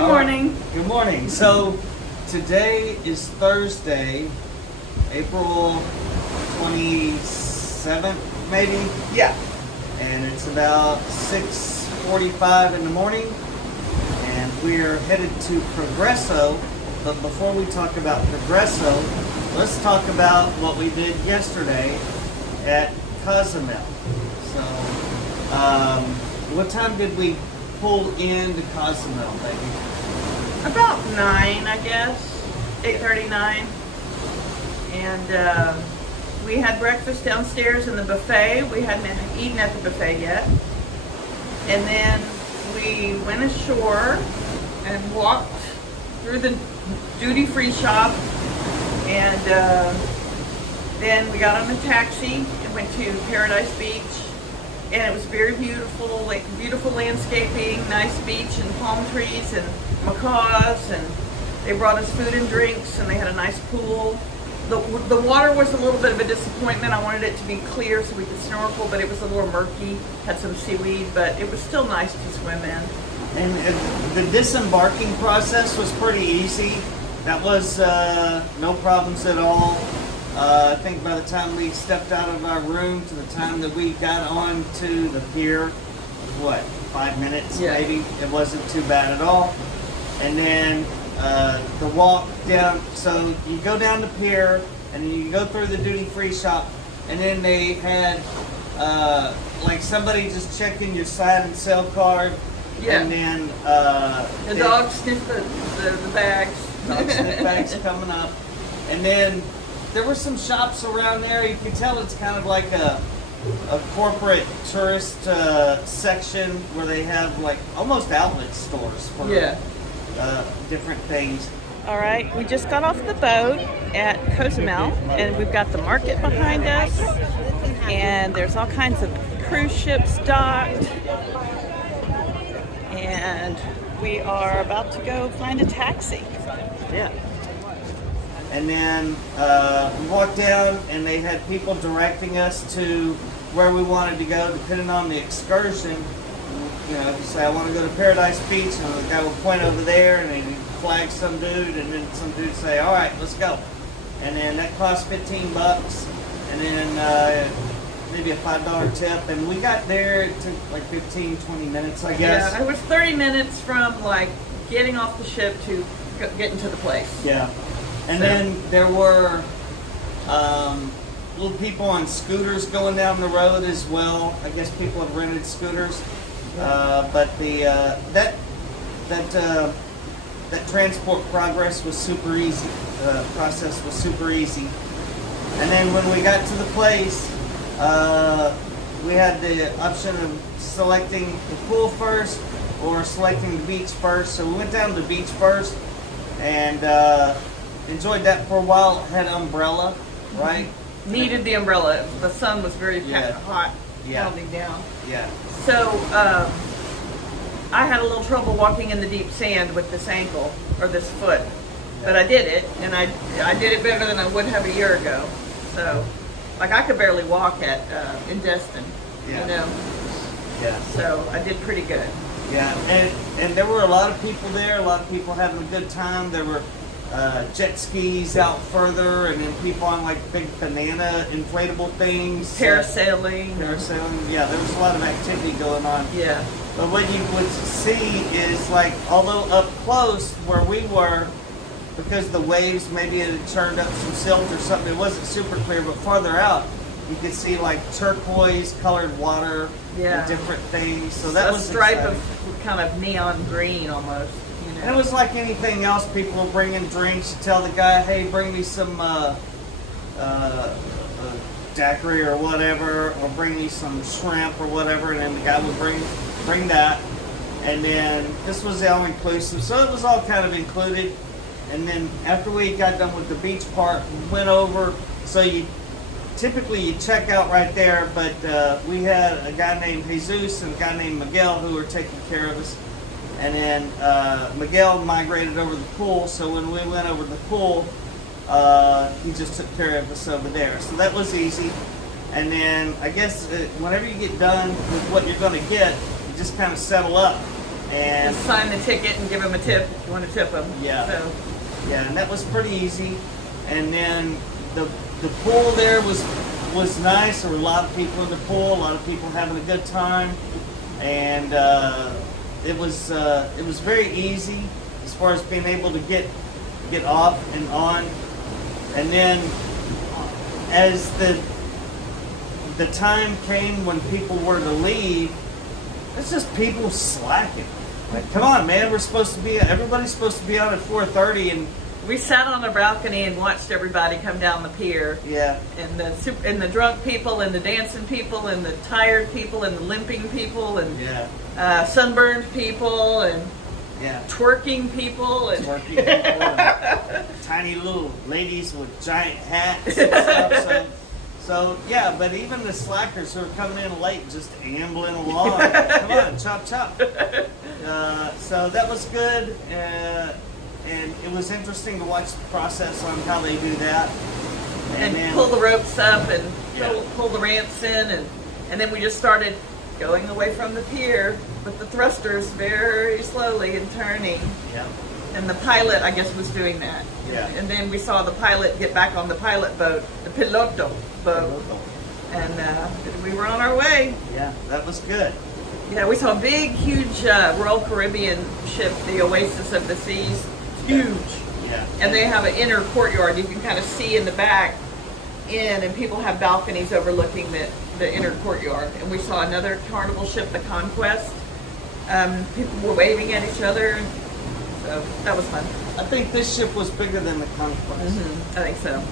Good morning. Good morning. So today is Thursday, April 27th, maybe? Yeah. And it's about 6:45 in the morning, and we're headed to Progreso. But before we talk about Progreso, let's talk about what we did yesterday at Cozumel. So, what time did we pull into Cozumel, baby? About 9, I guess. 8:39. And we had breakfast downstairs in the buffet. We hadn't eaten at the buffet yet. And then we went ashore and walked through the duty-free shop. And then we got on a taxi and went to Paradise Beach. And it was very beautiful, like beautiful landscaping, nice beach and palm trees and macaws, and they brought us food and drinks, and they had a nice pool. The water was a little bit of a disappointment. I wanted it to be clear so we could snorkel, but it was a little murky, had some seaweed, but it was still nice to swim in. And the disembarking process was pretty easy. That was no problems at all. I think by the time we stepped out of our room to the time that we got on to the pier, what, 5 minutes maybe? It wasn't too bad at all. And then the walk down, so you go down the pier and you go through the duty-free shop, and then they had like somebody just checking your sign and sell card. Yeah. And then the dog sniffed the bags. Dog sniff bags coming up. And then there were some shops around there. You could tell it's kind of like a corporate tourist section where they have like almost outlet stores for different things. All right, we just got off the boat at Cozumel, and we've got the market behind us, and there's all kinds of cruise ships docked, and we are about to go find a taxi. Yeah. And then we walked down, and they had people directing us to where we wanted to go, depending on the excursion. You know, if you say, I want to go to Paradise Beach, and the guy would point over there, and then he'd flag some dude, and then some dude would say, all right, let's go. And then that cost $15, and then maybe a $5 tip. And we got there, it took like 15, 20 minutes, I guess. Yeah, it was 30 minutes from like getting off the ship to getting to the place. Yeah. And then there were little people on scooters going down the road as well. I guess people have rented scooters, but that transport progress was super easy. The process was super easy. And then when we got to the place, we had the option of selecting the pool first or selecting the beach first. So we went down to the beach first and enjoyed that for a while. Had an umbrella, right? Needed the umbrella. The sun was very hot, pounding down. Yeah. So I had a little trouble walking in the deep sand with this ankle or this foot, but I did it, and I did it better than I would have a year ago. So, like, I could barely walk in Destin, you know. Yeah. So I did pretty good. Yeah, and there were a lot of people there. A lot of people having a good time. There were jet skis out further, and then people on like big banana inflatable things. Parasailing. Yeah, there was a lot of activity going on. Yeah. But what you would see is like, although up close where we were, because the waves maybe it had turned up some silt or something, it wasn't super clear, but farther out, you could see like turquoise colored water and different things. So that was a stripe exciting. of kind of neon green almost. And it was like anything else. People were bringing drinks. You tell the guy, hey, bring me some daiquiri or whatever, or bring me some shrimp or whatever, and then the guy would bring that. And then this was the all-inclusive, so it was all kind of included. And then after we got done with the beach part, we went over. So typically you check out right there, but we had a guy named Jesus and a guy named Miguel who were taking care of us. And then Miguel migrated over the pool, so when we went over the pool, he just took care of us over there. So that was easy. And then I guess whenever you get done with what you're going to get, you just kind of settle up. And Just sign the ticket and give them a tip if you want to tip them. Yeah. So, yeah, and that was pretty easy. And then the pool there was nice. There were a lot of people in the pool, a lot of people having a good time, and it was very easy as far as being able to get off and on. And then as the time came when people were to leave, it's just people slacking. Like, come on, man, everybody's supposed to be out at 4:30, and we sat on the balcony and watched everybody come down the pier. yeah, And the drunk people, and the dancing people, and the tired people, and the limping people, and yeah, sunburned people, and yeah. twerking people, and Twerking people and tiny little ladies with giant hats and stuff. So yeah, but even the slackers who are coming in late, just ambling along. Come on, chop chop. So that was good, and it was interesting to watch the process on how they do that. and then, pull the ropes up and Yeah. pull the ramps in, and then we just started going away from the pier with the thrusters very slowly and turning. yeah, And the pilot, I guess, was doing that. Yeah. And then we saw the pilot get back on the pilot boat, the piloto boat, and we were on our way. yeah, that was good. Yeah, we saw a big, huge Royal Caribbean ship, the Oasis of the Seas. Huge. Yeah, And they have an inner courtyard. You can kind of see in the back and people have balconies overlooking the inner courtyard. And we saw another Carnival ship, the Conquest. People were waving at each other. So that was fun. I think this ship was bigger than the Conquest. I think so.